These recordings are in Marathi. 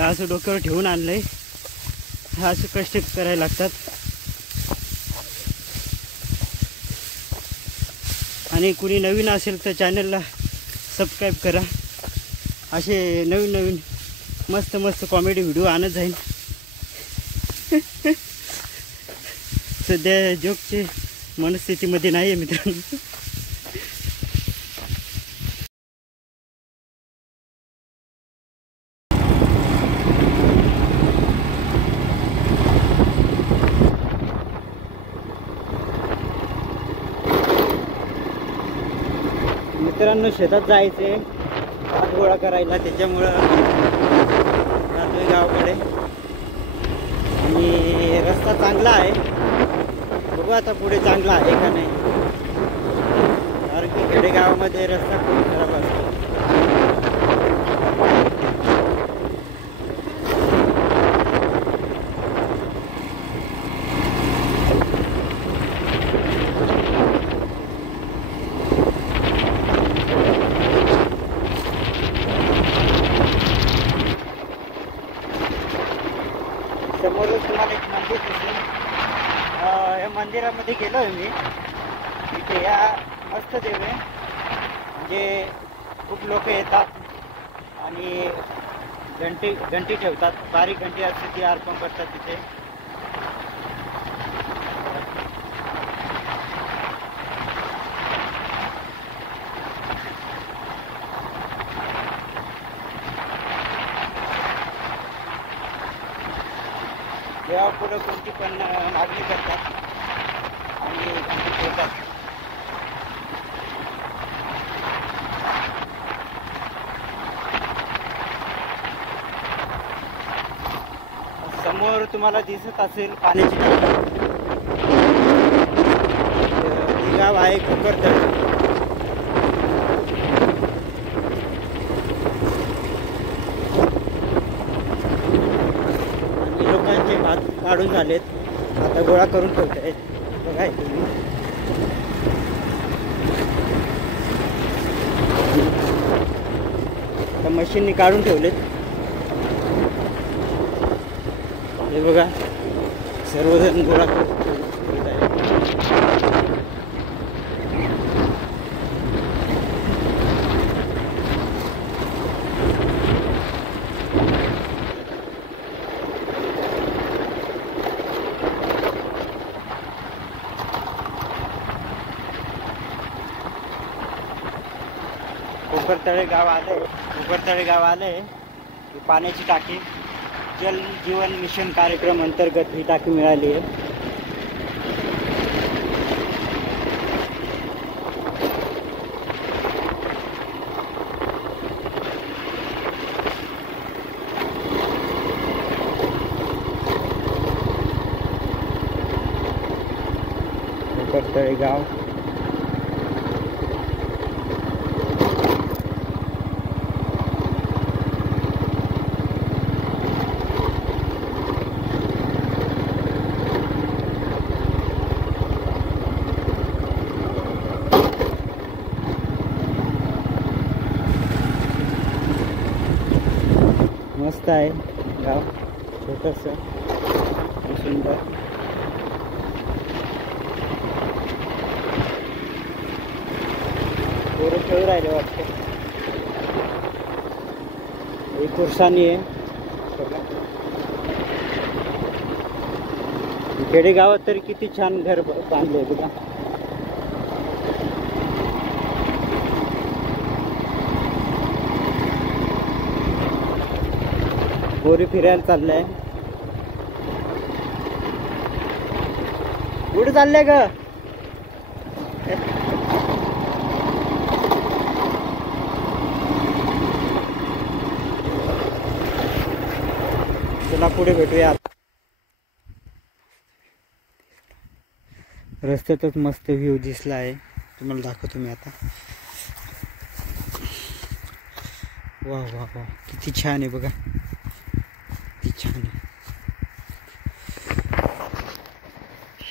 असं डोक्यावर ठेवून आणलंय. असं कष्ट करायला लागतात. आणि कुणी नवीन असेल तर चॅनलला सबस्क्राईब करा. असे नवीन नवीन मस्त मस्त कॉमेडी व्हिडिओ आणत जाईल. सध्या जोकचे मनस्थितीमध्ये नाही आहे मित्रांनो. मित्रांनो शेतात जायचे भात गोळा करायला, त्याच्यामुळं जातोय गावाकडे. आणि रस्ता चांगला आहे, बघू आता पुढे चांगला आहे का नाही. कारण की खेडेगावामध्ये रस्ता खूप खराब असतो. समोरच तुम्हाला एक मंदिर दिसेल. या मंदिरामध्ये गेलो आहे मी. इथे या मस्त देव आहे. म्हणजे खूप लोक येतात आणि घंटी ठेवतात. बारीक घंटी असते ती अर्पण करतात तिथे. देवापुढं कोणती पण मागणी करतात आणि घंटी ठेवतात. समोर तुम्हाला दिसत असेल पाण्याची टाकी. हे गाव आहे कोकरतळे. आणि लोकांचे भात काढून झालेत, आता गोळा करून ठेवतायत. बघा तुम्ही आता मशीननी काढून ठेवलेत. हे बघा सर्वजण गोळा करत आहेत. कोकरतळे गाव आले. पाण्याची टाकी जल जीवन मिशन कार्यक्रम अंतर्गत ही टाकी मिळाली आहे. कोकरतळे गाव. मस्त आहे गाव, छोटंसं सुंदर. पोरं खेळू राहिले वाटते. एक कुर्सानी आहे. खेडेगावात तरी किती छान घर बांधले बघा. पोरी फिरायला चाललंय. कुठे चाललंय ग? चला पुढे भेटूया. रस्त्यातच मस्त व्ह्यू दिसला आहे, तुम्हाला दाखवतो मी आता. वाह वाह वाह, किती छान आहे बघा, किती छान आहे.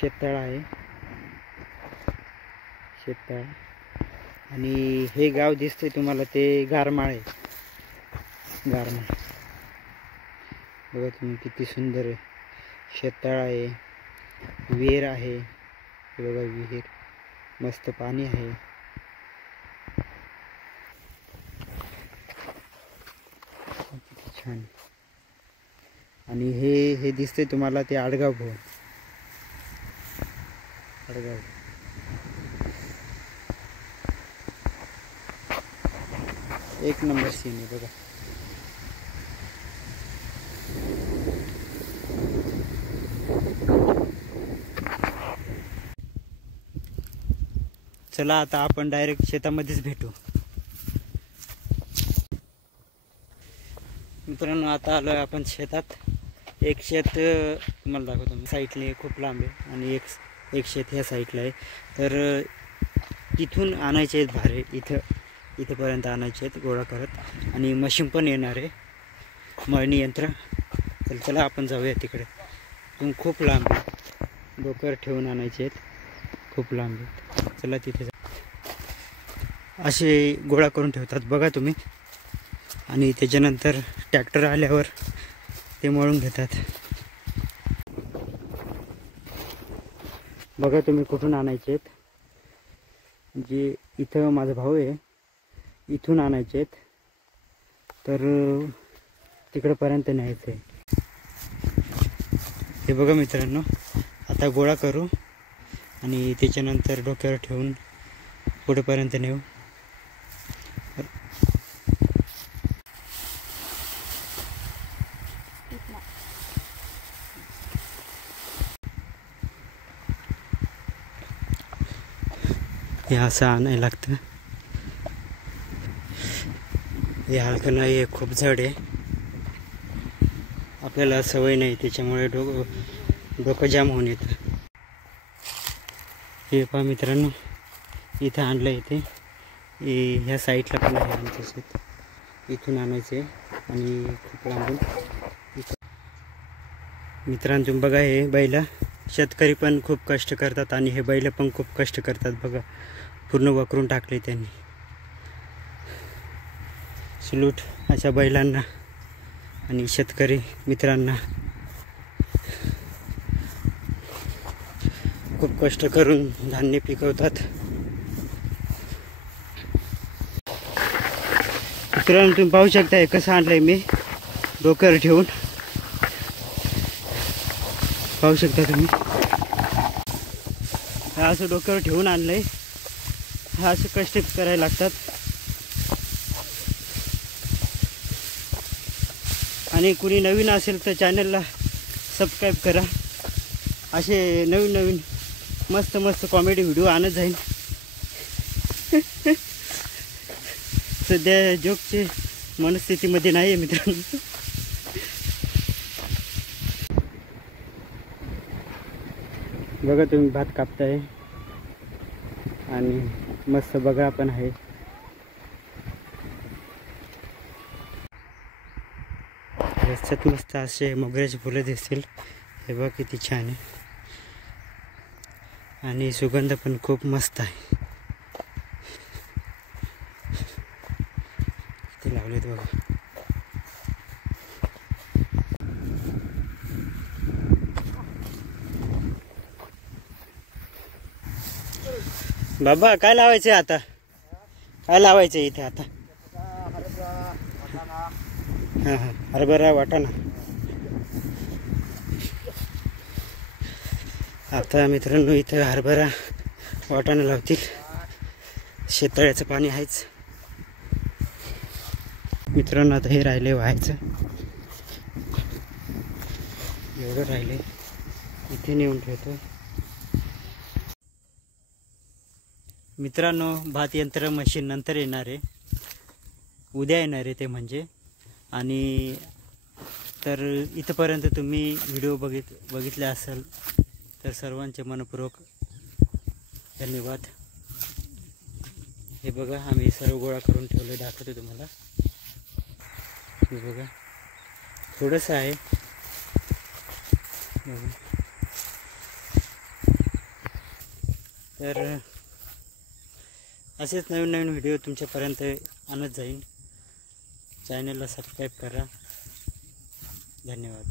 शेततळ आहे, शेततळ. आणि हे गाव दिसतंय तुम्हाला ते गारमाळ आहे, गारमाळ. बघा तुम्ही किती सुंदर आहे. शेताळ आहे, विहीर आहे. हे बघा विहीर, मस्त पाणी आहे. किती छान. आणि हे दिसते तुम्हाला ते आडगाव भवन. आडगाव एक नंबर सीन आहे बघा. चला आता आपण डायरेक्ट शेतामध्येच भेटू. मित्रांनो आता आलोय आपण शेतात. एक शेत तुम्हाला दाखवतो मी. साईडने खूप लांब आहे आणि एक शेत ह्या साईडला आहे. तर तिथून आणायचे आहेत भारे, इथेपर्यंत आणायचे आहेत गोळा करत. आणि मशीन पण येणार आहे, मळणी यंत्र. तर चला आपण जाऊया तिकडे. तिथून खूप लांब आहे, डोक्यावर ठेवून आणायचे आहेत, खूप लांब आहेत. चला तिथे असे गोळा करून ठेवतात बघा तुम्ही. आणि त्याच्यानंतर ट्रॅक्टर आल्यावर ते मळून घेतात. बघा तुम्ही कुठून आणायचे आहेत. जे इथं माझा भाऊ आहे, इथून आणायचे आहेत. तर तिकडंपर्यंत न्यायचं आहे. हे बघा मित्रांनो, आता गोळा करू आणि त्याच्यानंतर डोक्यावर ठेवून पुढेपर्यंत नेऊ. हे असं आणायला लागतं. हे हलकं नाही आहे, खूप जड आहे. आपल्याला सवय नाही, त्याच्यामुळे डोकं जाम होऊन येतं. हे पहा मित्रांनो, इथं आणलं. इथे ह्या साईडला पण आहे आमचं शेत. इथून आणायचे आणि खूप लांबून. मित्रांनो तुम्ही बघा, हे बैल शेतकरी पण खूप कष्ट करतात आणि हे बैल पण खूप कष्ट करतात बघा. पूर्ण वकरून टाकले त्यांनी. सलूट अशा बैलांना आणि शेतकरी मित्रांना. खूप कष्ट करून धान्य पिकवतात. मित्रांनो तुम्ही पाहू शकता कसं आणलंय मी डोक्यावर ठेवून. पाहू शकता तुम्ही, हा असं डोक्यावर ठेवून आणलंय. हा असं कष्ट करायला लागतात. आणि कुणी नवीन असेल तर चॅनलला सबस्क्राईब करा. असे नवीन नवीन मस्त मस्त कॉमेडी व्हिडिओ आणत जाईल. सध्या जोकचे मनस्थितीमध्ये नाही आहे मित्रांनो. बघा तुम्ही भात कापताय आणि मस्त बघा पण आहे. रस्त्यात मस्त असे मोगऱ्याचे फुलं दिसतील. हे बघा किती छान आहे आणि सुगंध पण खूप मस्त आहे. ते लावलेत बघा. बाबा काय लावायचं आता? काय लावायचं इथे आता? हां हां, हरभरा वाटाणा. आता मित्रांनो इथं हरभरा वाटाणा लावतील. शेततळ्याचं पाणी आहेच मित्रांनो. आता हे राहिले व्हायचं, एवढं राहिले. इथे नेऊन ठेवतो मित्रांनो. भात यंत्र मशीन नंतर येणार आहे, उद्या येणार आहे ते म्हणजे. आणि तर इथंपर्यंत तुम्ही व्हिडिओ बघितले असेल तर सर्वांचे मनपूर्वक धन्यवाद. हे बघा आम्ही सर्व गोळा करून ठेवले, दाखवतो तुम्हाला. हे बघा थोडंसं आहे. तर असेच नवीन नवीन व्हिडिओ तुमच्यापर्यंत आणत जाईन. चॅनलला सबस्क्राईब करा. धन्यवाद.